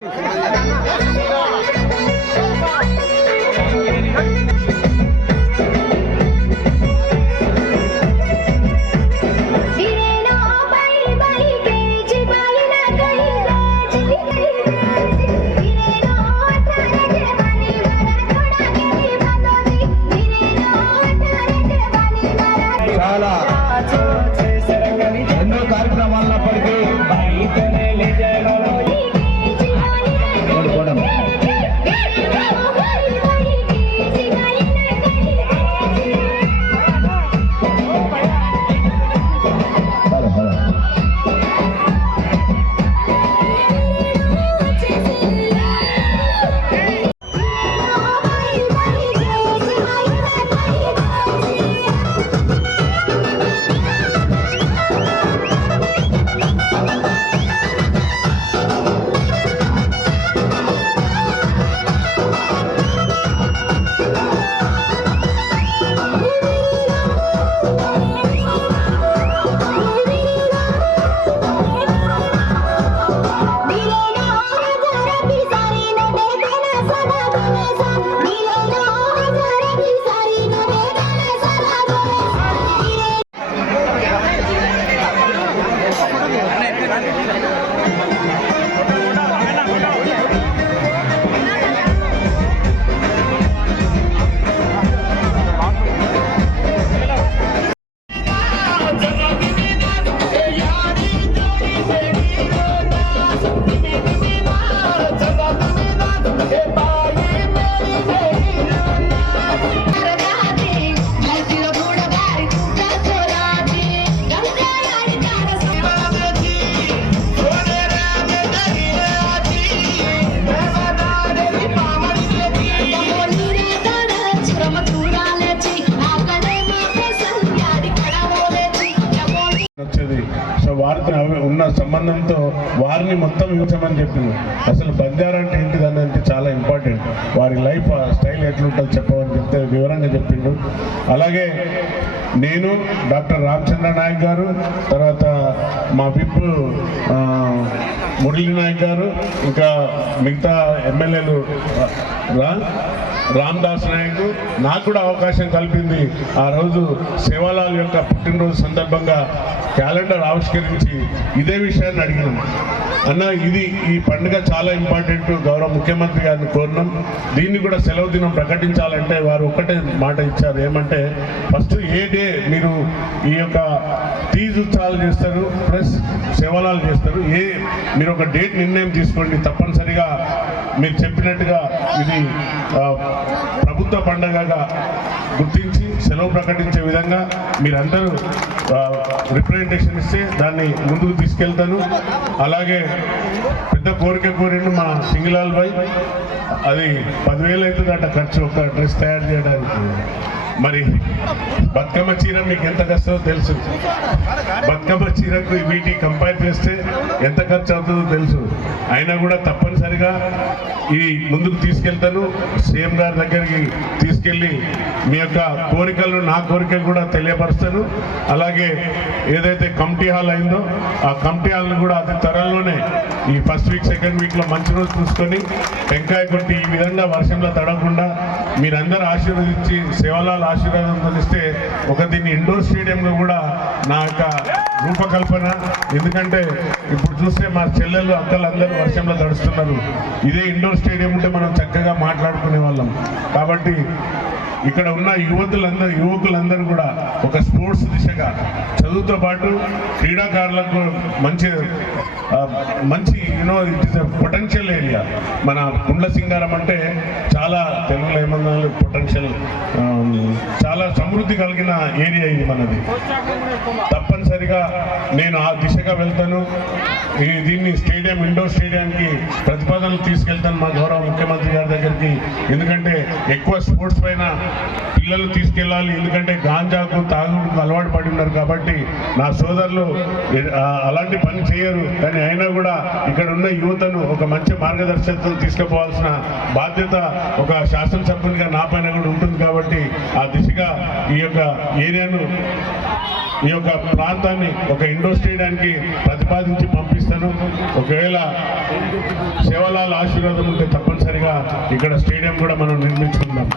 So వారితో ఉన్న సంబంధంతో వారిని మొత్తం ఇవ్వమని చెప్పింది. అసలు బంజారా అంటే ఏంటిది అనేది చాలా ఇంపార్టెంట్. వారి లైఫ్ స్టైల్ ఎట్లుంటుందో చెప్పమని చెప్తే వివరంగా చెప్పిండు. అలాగే నేను డాక్టర్ రామచంద్ర నాయక్ గారు, తర్వాత మా విప్ మురళీ నాయక్ గారు, ఇంకా మిగతా ఎమ్మెల్యేలు రామ్దాస్ నాయక్ నాకు కూడా అవకాశం కల్పింది. ఆ రోజు సేవాలాల్ యొక్క పుట్టినరోజు సందర్భంగా క్యాలెండర్ ఆవిష్కరించి ఇదే విషయాన్ని అడిగినాం. అన్న ఇది ఈ పండుగ చాలా ఇంపార్టెంట్, గౌరవ ముఖ్యమంత్రి గారిని కోరినాం. దీన్ని కూడా సెలవు దినం ప్రకటించాలంటే వారు ఒక్కటే మాట ఇచ్చారు, ఏమంటే ఫస్ట్ ఏ డే మీరు ఈ యొక్క తీజ్ ఉత్సవాలు చేస్తారు ప్లస్ సేవలాలు చేస్తారు, మీరు ఒక డేట్ నిర్ణయం తీసుకోండి, తప్పనిసరిగా మీరు చెప్పినట్టుగా ఇది ప్రభుత్వ పండుగగా గుర్తించి సెలవు ప్రకటించే విధంగా మీరందరూ రిప్రజెంటేషన్ ఇస్తే దాన్ని ముందుకు తీసుకెళ్తాను. అలాగే పెద్ద కోరిక కోరిండు మా సింగిలాల్ భాయ్, అది 10,000 అవుతుందట ఖర్చు ఒక డ్రెస్ తయారు చేయడానికి. మరి బతుకమ్మ చీర మీకు ఎంత కష్టమో తెలుసు, బతుకమ్మ చీరకు వీటికి కంపేర్ చేస్తే ఎంత ఖర్చు అవుతుందో తెలుసు. అయినా కూడా తప్పనిసరిగా ఈ ముందుకు తీసుకెళ్తాను. సీఎం గారి దగ్గరికి తీసుకెళ్ళి మీ యొక్క కోరికలను నా కోరిక కూడా తెలియపరుస్తాను. అలాగే ఏదైతే కమిటీ హాల్ అయిందో ఆ కమిటీ హాల్ను కూడా అతి త్వరలోనే ఈ ఫస్ట్ వీక్ సెకండ్ వీక్లో మంచి రోజు చూసుకొని టెంకాయ కొట్టి ఈ విధంగా వర్షంలో తడవకుండా మీరందరూ ఆశీర్వదించి సేవలాల్ ఆశీర్వాదం అందిస్తే ఒక దీన్ని ఇండోర్ స్టేడియంలో కూడా నా యొక్క రూపకల్పన. ఎందుకంటే ఇప్పుడు చూస్తే మా చెల్లెళ్ళు అక్కలు అందరూ వర్షంలో తడుస్తున్నారు. ఇదే ఇండోర్ స్టేడియం ఉంటే మనం చక్కగా మాట్లాడుకునే వాళ్ళం. కాబట్టి ఇక్కడ ఉన్న యువకులందరూ కూడా ఒక స్పోర్ట్స్ దిశగా చదువుతో పాటు క్రీడాకారులకు మంచి ఇట్ ఇస్ పొటెన్షియల్ ఏరియా. మన కుండ్ల సింగారం అంటే చాలా తెలుగులో ఏమన్నా పొటెన్షియల్, చాలా సమృద్ధి కలిగిన ఏరియా ఇది మనది. తప్పనిసరిగా నేను ఆ దిశగా వెళ్తాను. దీన్ని స్టేడియం ఇండోర్ స్టేడియానికి ప్రతిపాదనలు తీసుకెళ్తాను మా గౌరవ ముఖ్యమంత్రి గారి దగ్గరికి. ఎందుకంటే ఎక్కువ స్పోర్ట్స్ పైన పిల్లలు తీసుకెళ్ళాలి, ఎందుకంటే గాంజాకు తాగుడుకు అలవాటు పడి ఉన్నారు. కాబట్టి నా సోదరులు అలాంటి పని చేయరు, కానీ అయినా కూడా ఇక్కడ ఉన్న యువతను ఒక మంచి మార్గదర్శకత్వం తీసుకుపోవాల్సిన బాధ్యత ఒక శాసనసభ్యునిగా నా పైన కూడా ఉంటుంది. కాబట్టి ఆ దిశగా ఈ యొక్క ఏరియాను ఈ యొక్క ప్రాంతాన్ని ఒక ఇండోర్ స్టేడియానికి ప్రతిపాదించి పంపిస్తాను. ఒకవేళ సేవలాల్ ఆశీర్వాదం ఉంటే తప్పనిసరిగా ఇక్కడ స్టేడియం కూడా మనం నిర్మించుకుందాం.